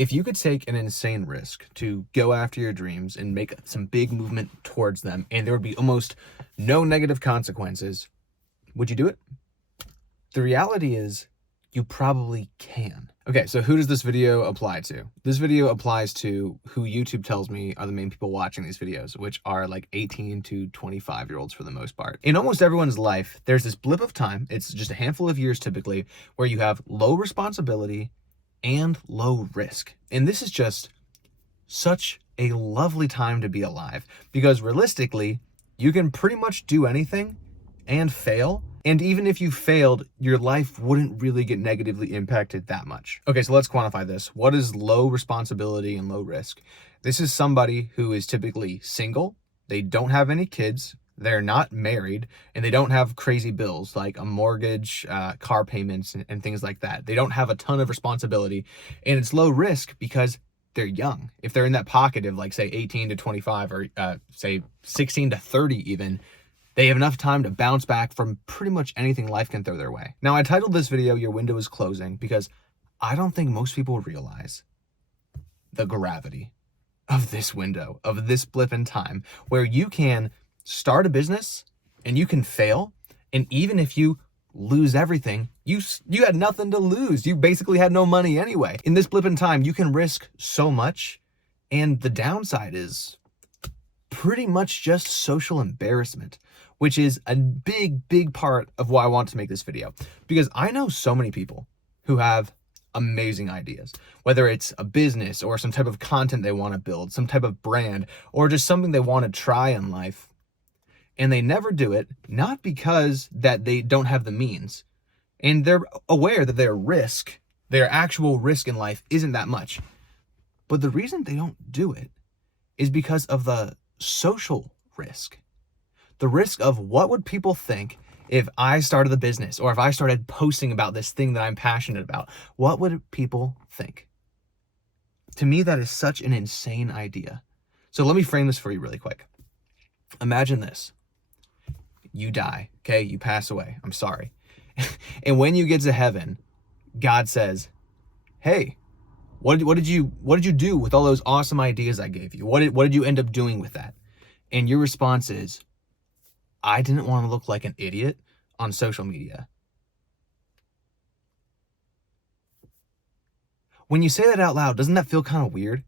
If you could take an insane risk to go after your dreams and make some big movement towards them, and there would be almost no negative consequences, would you do it? The reality is you probably can. Okay, so who does this video apply to? This video applies to who YouTube tells me are the main people watching these videos, which are like 18 to 25-year-olds for the most part. In almost everyone's life, there's this blip of time, it's just a handful of years typically, where you have low responsibility and low risk. And this is just such a lovely time to be alive, because realistically, you can pretty much do anything and fail. And even if you failed, your life wouldn't really get negatively impacted that much. Okay, so let's quantify this. What is low responsibility and low risk? This is somebody who is typically single, they don't have any kids, they're not married, and they don't have crazy bills like a mortgage, car payments, and things like that. They don't have a ton of responsibility, and it's low risk because they're young. If they're in that pocket of like say 18 to 25 or say 16 to 30 even, they have enough time to bounce back from pretty much anything life can throw their way. Now, I titled this video, Your Window is Closing, because I don't think most people realize the gravity of this window, of this blip in time, where you can start a business and you can fail. And even if you lose everything, you had nothing to lose. You basically had no money anyway. In this blip in time, you can risk so much. And the downside is pretty much just social embarrassment, which is a big part of why I want to make this video. Because I know so many people who have amazing ideas, whether it's a business or some type of content they want to build, some type of brand, or just something they want to try in life. And they never do it, not because that they don't have the means. And they're aware that their actual risk in life isn't that much. But the reason they don't do it is because of the social risk. The risk of what would people think if I started the business or if I started posting about this thing that I'm passionate about. What would people think? To me, that is such an insane idea. So let me frame this for you really quick. Imagine this. You die, okay? You pass away. I'm sorry. And when you get to heaven, God says, hey, what did you do with all those awesome ideas I gave you? What did you end up doing with that? And your response is, I didn't want to look like an idiot on social media. When you say that out loud, doesn't that feel kind of weird?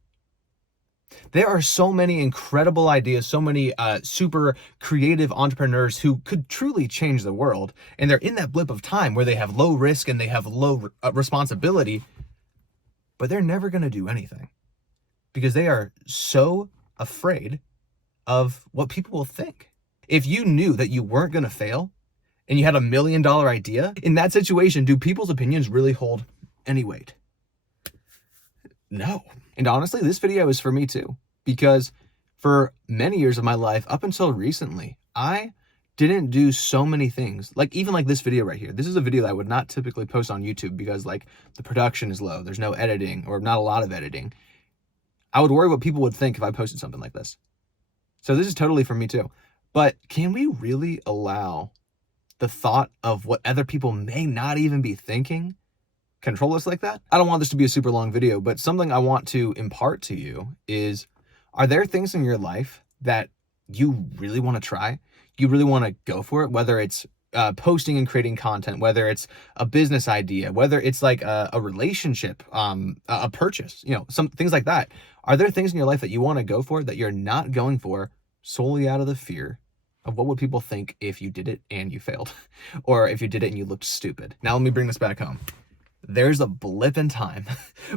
There are so many incredible ideas, so many super creative entrepreneurs who could truly change the world. And they're in that blip of time where they have low risk and they have low responsibility, but they're never going to do anything because they are so afraid of what people will think. If you knew that you weren't going to fail and you had $1 million idea, in that situation, do people's opinions really hold any weight? No. And honestly, this video is for me too, because for many years of my life, up until recently, I didn't do so many things. Like even like this video right here. This is a video that I would not typically post on YouTube because like the production is low. There's no editing or not a lot of editing. I would worry what people would think if I posted something like this. So this is totally for me too. But can we really allow the thought of what other people may not even be thinking control us like that? I don't want this to be a super long video, but something I want to impart to you is, are there things in your life that you really want to try? You really want to go for it, whether it's posting and creating content, whether it's a business idea, whether it's like a relationship, a purchase, some things like that. Are there things in your life that you want to go for that you're not going for solely out of the fear of what would people think if you did it and you failed, or if you did it and you looked stupid? Now let me bring this back home. There's a blip in time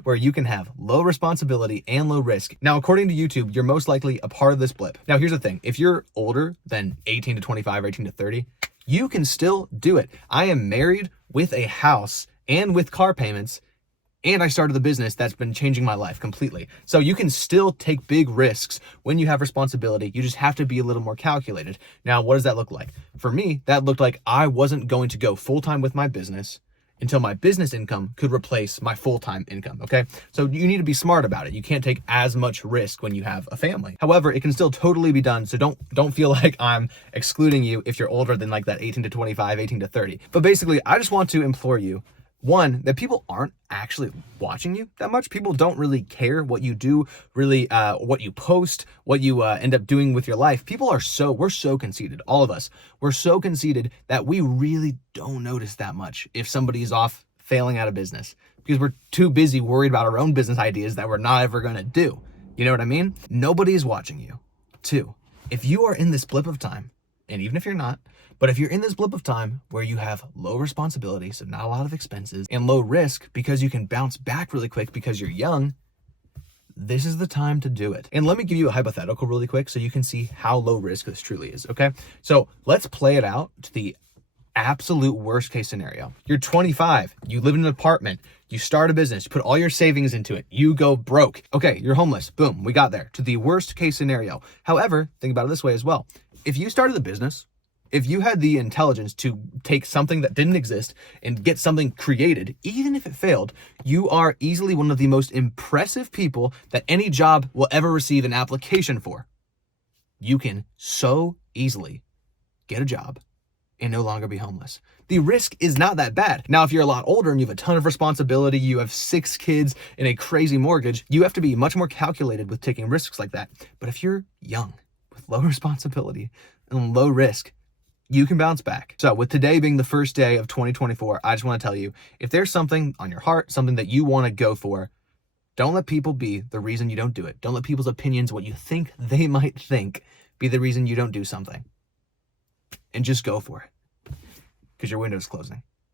where you can have low responsibility and low risk. Now, according to YouTube, you're most likely a part of this blip. Now, here's the thing. If you're older than 18 to 25, 18 to 30, you can still do it. I am married with a house and with car payments, and I started the business that's been changing my life completely. So you can still take big risks when you have responsibility. You just have to be a little more calculated. Now, what does that look like? For me, that looked like I wasn't going to go full-time with my business until my business income could replace my full-time income, okay? So you need to be smart about it. You can't take as much risk when you have a family. However, it can still totally be done, so don't feel like I'm excluding you if you're older than like that 18 to 25, 18 to 30. But basically, I just want to implore you, One, that people aren't actually watching you that much. People don't really care what you do, really what you post, what you end up doing with your life. We're so conceited, all of us. We're so conceited that we really don't notice that much if somebody's off failing out of business, because we're too busy worried about our own business ideas that we're not ever gonna do. You know what I mean? Nobody's watching you. Two, if you are in this blip of time, and even if you're not, but if you're in this blip of time where you have low responsibility, so not a lot of expenses, and low risk because you can bounce back really quick because you're young, this is the time to do it. And let me give you a hypothetical really quick so you can see how low risk this truly is, okay? So let's play it out to the absolute worst case scenario. You're 25, you live in an apartment, you start a business, you put all your savings into it, you go broke. Okay, you're homeless. Boom, we got there to the worst case scenario. However, think about it this way as well. If you started a business, if you had the intelligence to take something that didn't exist and get something created, even if it failed, you are easily one of the most impressive people that any job will ever receive an application for. You can so easily get a job and no longer be homeless. The risk is not that bad. Now, if you're a lot older and you have a ton of responsibility, you have 6 kids and a crazy mortgage, you have to be much more calculated with taking risks like that. But if you're young, with low responsibility and low risk, you can bounce back. So with today being the first day of 2024, I just want to tell you, if there's something on your heart, something that you want to go for, don't let people be the reason you don't do it. Don't let people's opinions, what you think they might think, be the reason you don't do something. And just go for it, because your window is closing.